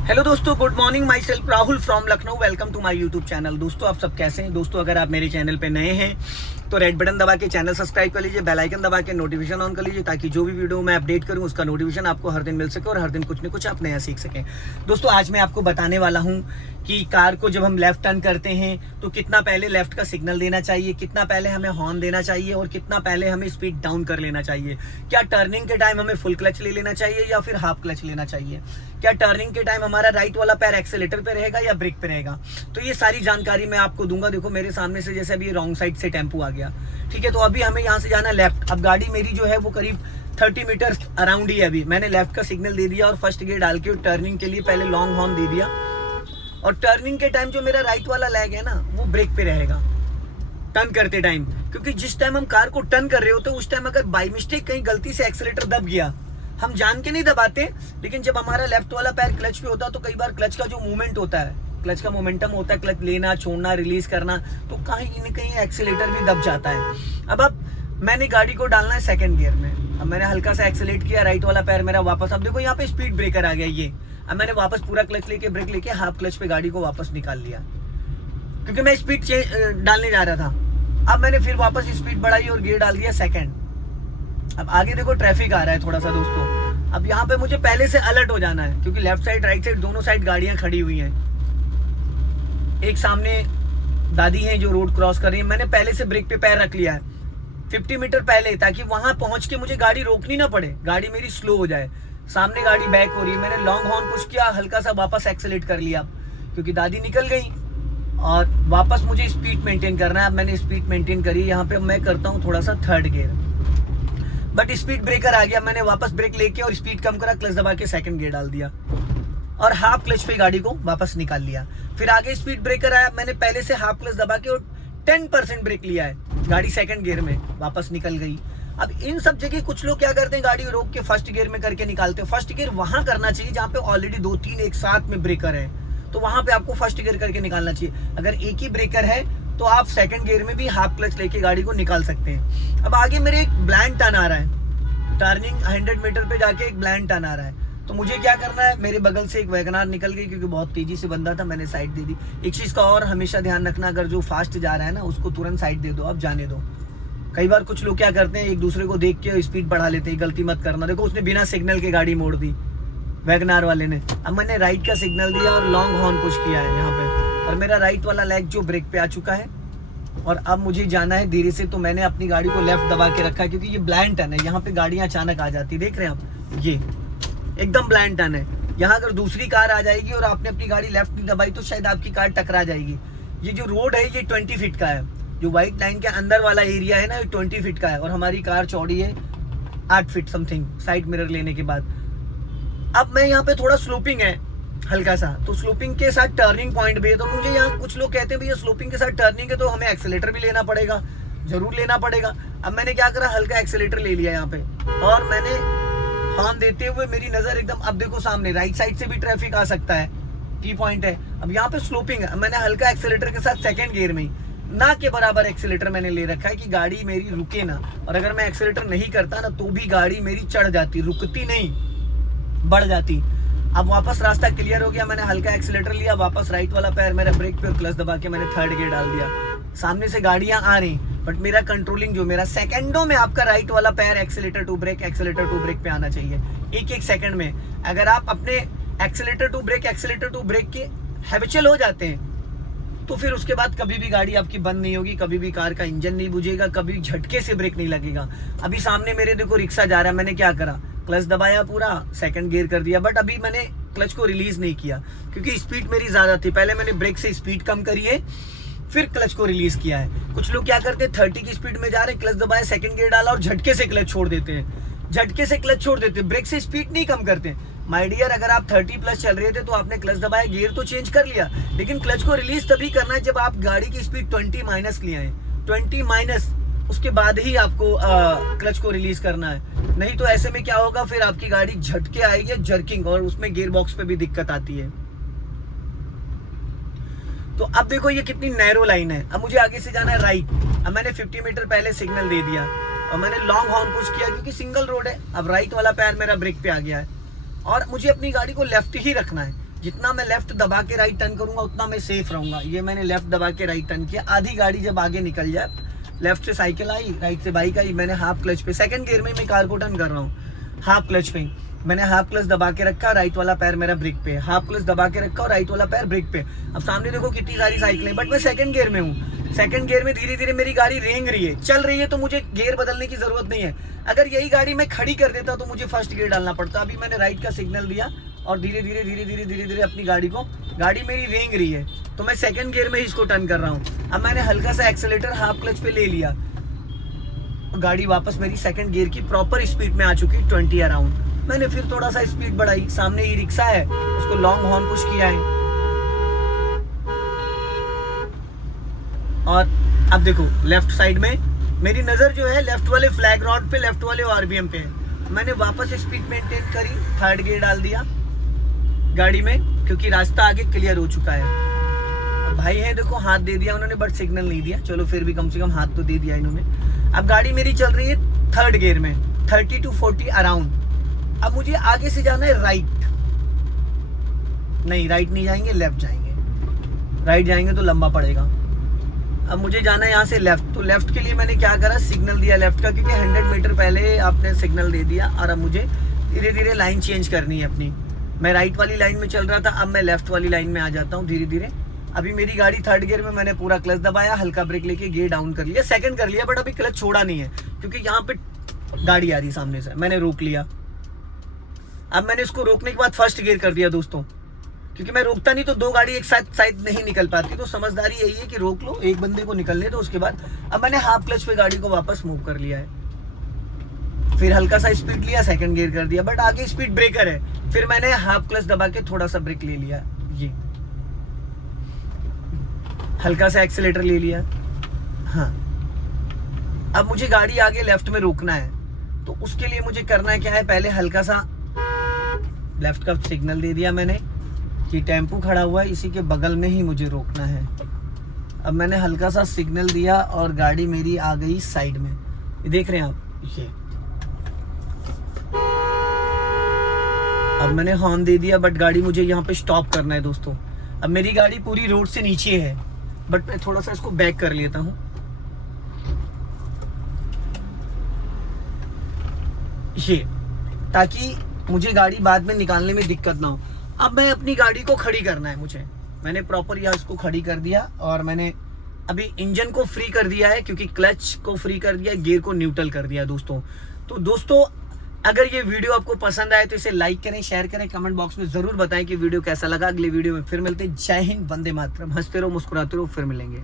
Hello दोस्तों, good morning. Myself Rahul from Lucknow. Welcome to my YouTube channel. दोस्तों, आप सब कैसे हैं? दोस्तों, अगर आप मेरे चैनल पे नए हैं तो रेड बटन दबा के चैनल सब्सक्राइब कर लीजिए, बेल आइकन दबा के नोटिफिकेशन ऑन कर लीजिए, ताकि जो भी वीडियो मैं अपडेट करूं उसका नोटिफिकेशन आपको हर दिन मिल सके और हर दिन कुछ न कुछ आप नया सीख सकें। दोस्तों, आज मैं आपको बताने वाला हूं कि कार को जब हम लेफ्ट टर्न करते हैं तो कितना पहले लेफ्ट का सिग्नल देना चाहिए, कितना पहले हमें हॉर्न देना चाहिए और कितना पहले हमें स्पीड डाउन कर लेना चाहिए। क्या टर्निंग के टाइम हमें फुल क्लच ले लेना चाहिए या फिर हाफ क्लच लेना चाहिए? क्या टर्निंग के टाइम हमारा राइट वाला पैर एक्सेलेटर पे रहेगा या ब्रेक पे रहेगा? तो ये सारी जानकारी मैं आपको दूंगा। देखो, मेरे सामने से जैसे अभी रॉन्ग साइड से टेम्पो आ गया, ठीक है, तो अभी हमें यहाँ से जाना लेफ्ट। अब गाड़ी मेरी जो है वो करीब 30 मीटर अराउंड ही है। अभी मैंने लेफ्ट का सिग्नल दे दिया और फर्स्ट गियर डाल के टर्निंग के लिए पहले लॉन्ग हॉर्न दे दिया। और टर्निंग के टाइम जो मेरा राइट वाला लेग है ना, वो ब्रेक पे रहेगा टर्न करते टाइम, क्योंकि जिस टाइम हम कार को टर्न कर रहे होते हैं उस टाइम अगर बाई मिस्टेक कहीं गलती से एक्सीलेटर दब गया, हम जान के नहीं दबाते, लेकिन जब हमारा लेफ्ट वाला पैर क्लच पे होता है तो कई बार क्लच का जो मूवमेंट होता है, क्लच का मोमेंटम होता है, क्लच लेना छोड़ना रिलीज करना, तो कहीं न कहीं एक्सीलेटर भी दब जाता है। अब मैंने गाड़ी को डालना है सेकंड गियर में। अब मैंने हल्का सा एक्सीलेट किया, राइट वाला पैर मेरा वापस, अब देखो यहाँ पे स्पीड ब्रेकर आ गया ये। अब मैंने वापस पूरा क्लच लेके ब्रेक लेके हाफ क्लच पे गाड़ी को वापस निकाल लिया, क्योंकि मैं स्पीड डालने जा रहा था। अब मैंने फिर वापस स्पीड बढ़ाई और गियर डाल दिया सेकंड। अब आगे देखो ट्रैफिक आ रहा है थोड़ा सा दोस्तों। अब यहाँ पे मुझे पहले से अलर्ट हो जाना है, क्योंकि लेफ्ट साइड राइट साइड दोनों साइड गाड़ियां खड़ी हुई हैं। एक सामने दादी हैं जो रोड क्रॉस कर रही है। मैंने पहले से ब्रेक पे पैर रख लिया है 50 मीटर पहले, ताकि वहां पहुंच के मुझे गाड़ी रोकनी ना पड़े, गाड़ी मेरी स्लो हो जाए। सामने गाड़ी बैक हो रही है, मैंने लॉन्ग हॉर्न पुश किया, हल्का सा वापस एक्सेलेट कर लिया, क्योंकि दादी निकल गई और वापस मुझे स्पीड मेंटेन करना है। अब मैंने स्पीड मेंटेन करी। यहाँ पे मैं करता हूँ थोड़ा सा third gear, but speed breaker आ गया। मैंने वापस ब्रेक लेके और स्पीड कम करा, क्लच दबा के सेकंड गियर डाल दिया और हाफ क्लच पे गाड़ी को वापस निकाल लिया। फिर आगे स्पीड ब्रेकर आया, मैंने पहले से हाफ क्लच दबा के और 10% ब्रेक लिया है, गाड़ी सेकंड गियर में वापस निकल गई। अब इन सब जगह कुछ लोग क्या करते हैं, गाड़ी रोक के फर्स्ट गियर में करके निकालते हैं। फर्स्ट गियर वहां करना चाहिए जहां पे ऑलरेडी 2-3 एक साथ में ब्रेकर है, तो वहां पे आपको फर्स्ट गियर करके निकालना चाहिए। अगर एक ही ब्रेकर है तो आप सेकंड गियर में भी हाफ क्लच लेके गाड़ी को निकाल सकते हैं। अब आगे मेरे एक ब्लाइंड टर्न आ रहा है, टर्निंग 100 मीटर पे जाके एक ब्लाइंड टर्न आ रहा है, तो मुझे क्या करना है, मेरे बगल से एक वैगनार निकल गई, क्योंकि बहुत तेजी से बंदा था, मैंने साइड दे दी। एक चीज का और हमेशा ध्यान रखना, अगर जो फास्ट जा रहा है ना उसको तुरंत साइड दे दो, अब जाने दो। कई बार कुछ लोग क्या करते हैं, एक दूसरे को देख के स्पीड बढ़ा लेते हैं, गलती मत करना। देखो, उसने बिना सिग्नल के गाड़ी मोड़ दी वैगनार वाले ने। अब मैंने राइट का सिग्नल दिया और लॉन्ग हॉर्न पुश किया है यहाँ पे, और मेरा राइट वाला लेग जो ब्रेक पे आ चुका है और अब मुझे जाना है धीरे से। तो मैंने अपनी गाड़ी को लेफ्ट दबा के रखा है, क्योंकि ये ब्लाइंड टर्न है, यहाँ पे गाड़ियां अचानक आ जाती है, देख रहे हैं आप, ये एकदम ब्लाइंड टर्न है। यहाँ अगर दूसरी कार आ जाएगी और आपने अपनी गाड़ी लेफ्ट नहीं दबाई तो शायद आपकी कार टकरा जाएगी। ये जो रोड है ये 20 फीट का है, जो व्हाइट लाइन के अंदर वाला एरिया है ना, ये 20 फीट का है, और हमारी कार चौड़ी है 8 फीट समथिंग साइड मिरर लेने के बाद। अब मैं यहाँ पे थोड़ा स्लोपिंग है हल्का सा, तो स्लोपिंग के साथ टर्निंग पॉइंट भी है, तो मुझे यहाँ कुछ लोग कहते हैं भैया स्लोपिंग के साथ टर्निंग है तो हमें एक्सेलेटर भी लेना पड़ेगा, जरूर लेना पड़ेगा। अब मैंने क्या करा, हल्का एक्सेलेटर ले लिया यहाँ पे, और मैंने हॉर्न देते हुए मेरी नजर एकदम, अब देखो सामने राइट साइड से भी ट्रैफिक आ सकता है, की पॉइंट है। अब यहाँ पे स्लोपिंग है, मैंने हल्का एक्सेलेटर के साथ सेकंड गियर में ना के बराबर एक्सेलेटर मैंने ले रखा है कि गाड़ी मेरी रुके ना, और अगर मैं एक्सेलेटर नहीं करता ना तो भी गाड़ी मेरी चढ़ जाती, रुकती नहीं, बढ़ जाती। अब वापस रास्ता क्लियर हो गया, मैंने हल्का एक्सेलेटर लिया, वापस राइट वाला पैर मेरा ब्रेक पे और क्लच दबा के मैंने थर्ड गियर डाल दिया। सामने से गाड़ियां आ रही, बट मेरा कंट्रोलिंग जो मेरा सेकंडों में आपका राइट वाला पैर एक्सेलेटर टू ब्रेक पे आना चाहिए, एक एक सेकंड में। अगर आप अपने एक्सेलेटर टू ब्रेक के हैबिचुअल हो जाते हैं तो फिर उसके बाद कभी भी गाड़ी आपकी बंद नहीं होगी, कभी भी कार का इंजन नहीं बुझेगा, कभी झटके से ब्रेक नहीं लगेगा। अभी सामने मेरे देखो रिक्शा जा रहा है, मैंने क्या करा, क्लच दबाया पूरा, सेकंड गियर कर दिया, बट अभी मैंने क्लच को रिलीज नहीं किया क्योंकि स्पीड मेरी ज्यादा थी। पहले मैंने ब्रेक से स्पीड कम करी है, फिर क्लच को रिलीज किया है। कुछ लोग क्या करते हैं, 30 की स्पीड में जा रहे हैं, क्लच दबाया, सेकंड गियर डाला और झटके से क्लच छोड़ देते हैं, ब्रेक से स्पीड नहीं कम करते। माय डियर, अगर आप 30+ चल रहे थे तो आपने क्लच दबाया, गियर तो चेंज कर लिया, लेकिन क्लच को रिलीज तभी करना है जब आप गाड़ी की स्पीड 20- ले आए, 20- उसके बाद ही आपको क्लच को रिलीज करना है। नहीं तो ऐसे में क्या होगा, फिर आपकी गाड़ी झटके आएगी, जर्किंग, और उसमें गियर बॉक्स पे भी दिक्कत आती है। तो अब देखो ये कितनी नैरो लाइन है। अब मुझे आगे से जाना है राइट। अब मैंने 50 मीटर पहले सिग्नल दे दिया और मैंने लॉन्ग हॉर्न पुश किया, क्योंकि सिंगल रोड है। अब राइट वाला पैर मेरा ब्रेक पे आ गया है और मुझे अपनी गाड़ी को लेफ्ट ही रखना है। जितना मैं लेफ्ट दबा के राइट टर्न करूंगा उतना मैं सेफ रहूंगा। ये मैंने लेफ्ट दबा के राइट टर्न किया। आधी गाड़ी जब आगे निकल जाए, लेफ्ट से साइकिल आई, राइट से बाइक आई, मैंने हाफ क्लच पे, सेकंड गियर में मैं कार को टर्न कर रहा हूँ हाफ क्लच पे, मैंने हाफ क्लच दबा के रखा, राइट वाला पैर मेरा ब्रेक पे, हाफ क्लच दबा के रखा और राइट वाला पैर ब्रेक पे। अब सामने देखो कितनी सारी साइकिलें, बट मैं सेकंड गियर में हूँ। सेकंड गियर में धीरे धीरे मेरी गाड़ी रेंग रही है, चल रही है, तो मुझे गियर बदलने की जरूरत नहीं है। अगर यही गाड़ी मैं खड़ी कर देता तो मुझे फर्स्ट गियर डालना पड़ता। अभी मैंने राइट का सिग्नल दिया और धीरे धीरे धीरे धीरे धीरे धीरे अपनी गाड़ी मेरी रेंग रही है, तो मैं सेकंड गियर में ही इसको टर्न कर रहा हूँ। अब मैंने हल्का सा एक्सेलेरेटर हाफ क्लच पे ले लिया, गाड़ी वापस मेरी सेकंड गियर की प्रॉपर स्पीड में आ चुकी 20 अराउंड। मैंने फिर थोड़ा सा स्पीड बढ़ाई, सामने ई रिक्शा है, उसको लॉन्ग हॉर्न पुश किया है। और अब देखो लेफ्ट साइड में मेरी नजर जो है लेफ्ट वाले फ्लैग रॉड पे, लेफ्ट वाले आरबीएम पे है। मैंने वापस स्पीड मेंटेन करी, थर्ड गियर डाल दिया गाड़ी में, क्योंकि रास्ता आगे क्लियर हो चुका है। भाई है देखो, हाथ दे दिया उन्होंने, बट सिग्नल नहीं दिया, चलो फिर भी कम से कम हाथ तो दे दिया इन्होंने। अब गाड़ी मेरी चल रही है थर्ड गियर में 30 to 40 अराउंड। अब मुझे आगे से जाना है राइट, नहीं राइट नहीं जाएंगे, लेफ्ट जाएंगे। राइट जाएंगे तो लंबा पड़ेगा। अब मुझे जाना है यहाँ से लेफ्ट, तो लेफ्ट के लिए मैंने क्या करा, सिग्नल दिया लेफ्ट का, क्योंकि 100 मीटर पहले आपने सिग्नल दे दिया। और अब मुझे धीरे धीरे लाइन चेंज करनी है अपनी। मैं राइट वाली लाइन में चल रहा था, अब मैं लेफ्ट वाली लाइन में आ जाता हूँ धीरे धीरे। अभी मेरी गाड़ी थर्ड गियर में, मैंने पूरा क्लच दबाया, हल्का ब्रेक लेके गियर डाउन कर लिया, सेकंड कर लिया, बट अभी क्लच छोड़ा नहीं है क्योंकि यहाँ पे गाड़ी आ रही सामने से, मैंने रोक लिया। अब मैंने इसको रोकने के बाद फर्स्ट गियर कर दिया दोस्तों, क्योंकि मैं रोकता नहीं तो दो गाड़ी एक साथ साइड नहीं निकल पाती। तो समझदारी यही है कि रोक लो, एक बंदे को निकलने दो, उसके बाद। अब मैंने हाफ क्लच पे गाड़ी को वापस मूव कर लिया है, फिर हल्का सा स्पीड लिया, सेकंड गियर कर दिया, बट आगे स्पीड ब्रेकर है, फिर मैंने हाफ क्लच दबा के थोड़ा सा ब्रेक ले लिया, ये हल्का सा एक्सीलेटर ले लिया। हाँ, अब मुझे गाड़ी आगे लेफ्ट में रोकना है, तो उसके लिए मुझे करना है क्या है, पहले हल्का सा लेफ्ट का सिग्नल दे दिया मैंने कि टेम्पो खड़ा हुआ है, इसी के बगल में ही मुझे रोकना है। अब मैंने हल्का सा सिग्नल दिया और गाड़ी मेरी आ गई साइड में, ये देख रहे हैं आप, ये अब मैंने हॉर्न दे दिया, बट गाड़ी मुझे यहाँ पे स्टॉप करना है दोस्तों। अब मेरी गाड़ी पूरी रोड से नीचे है, बट मैं थोड़ा सा इसको बैक कर लेता हूँ, ये, ताकि मुझे गाड़ी बाद में निकालने में दिक्कत ना हो। अब मैं अपनी गाड़ी को खड़ी करना है मुझे, मैंने प्रॉपर यहाँ इसको खड़ी कर दिया और मैंने अभी इंजन को फ्री कर दिया है, क्योंकि क्लच को फ्री कर दिया, गियर को न्यूट्रल कर दिया दोस्तों। तो दोस्तों अगर ये वीडियो आपको पसंद आए तो इसे लाइक करें, शेयर करें, कमेंट बॉक्स में जरूर बताएं कि वीडियो कैसा लगा। अगले वीडियो में फिर मिलते हैं। जय हिंद, वंदे मातरम। हंसते रहो, मुस्कुराते रहो, फिर मिलेंगे।